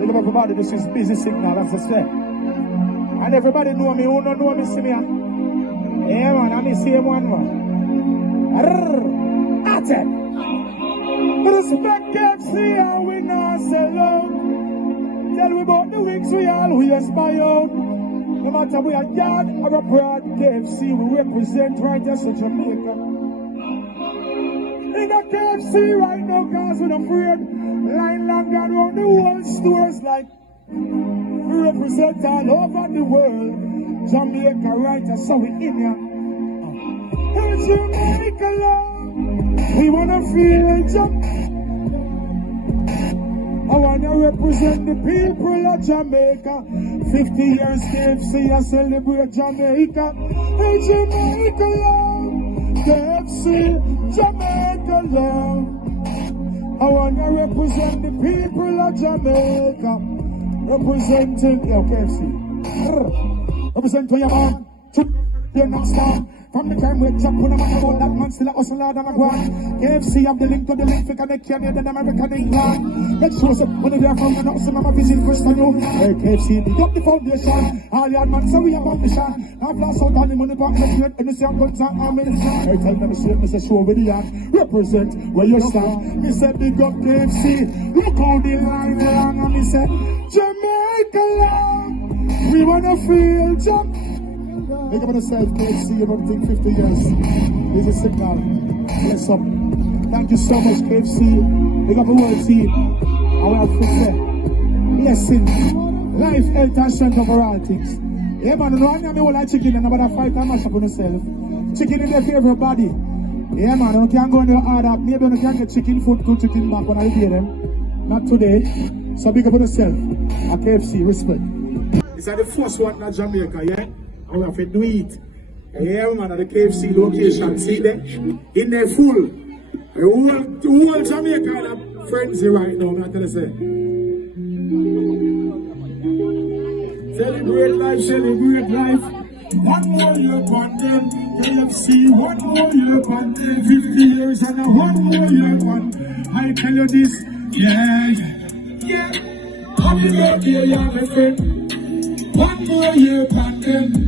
Big up everybody, this is Busy Signal, as I say. And everybody know me, who don't know me, see me. Yeah, man, I'm the same one, man. At it. Respect KFC and we not sell out. Tell me about the weeks we always buy out. No matter we are yard or abroad, KFC we represent right just in Jamaica. In a KFC right now, cause we're afraid. Line long down around the whole stores like we represent all over the world. Jamaica right, so we in here. Hey, Jamaica love, we wanna feel Jamaica. I wanna represent the people of Jamaica. 50 years KFC, I celebrate Jamaica. Hey, Jamaica love, KFC, Jamaica love. I wanna represent the people of Jamaica. Representing your KFC. Representing your mom. Your next time. From the time we jump on a man about that man still a hustle hard and a grind. KFC have the link to the link for connect Canada and American England. Let's show us when they're from the north, some of my visit first to know. Hey KFC, big up the foundation. All your man, so we have on the shot. I've lost out on the money back, let's get in the same guns and army. Hey, tell them to say show with the yard. Represent where you stand. Me say big up KFC. Look how the line long and me say Jamaica love. We wanna feel Jamaica. Make up yourself, KFC, you don't think 50 years. This is Signal. Bless up. Thank you so much, KFC. Make up the world team. I will have to say, blessing, life, health, and strength over all things. Yeah, man, no one of me will like chicken and about a fight and mash up on yourself. Chicken in there for everybody. Yeah, man, you can't go in there hard up. Maybe you can't get chicken food, good chicken back when I hear them. Not today. So big up on yourself. A KFC, respect. It's the first one in Jamaica, yeah? I have to do it. Yeah, man, at the KFC location. See them? In there full. The whole Jamaica are frenzy right now, I'm going to say. Celebrate life, celebrate life. One more year upon them. KFC, one more year upon them. 50 years and one more year upon them. I tell you this, yeah. Happy birthday, yeah, my friend. One more year upon them.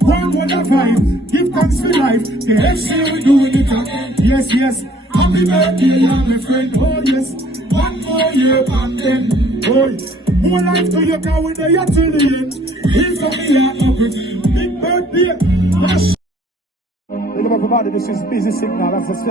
One more time, give thanks for life. KFC we doing it again. Yes. Happy birthday, yeah, my friend. Oh yes. One more year upon them. Oh, more life to you, cause we're there till the end. Here's what we are up with. Big birthday. Big up everybody, this is Busy Signal, as I said.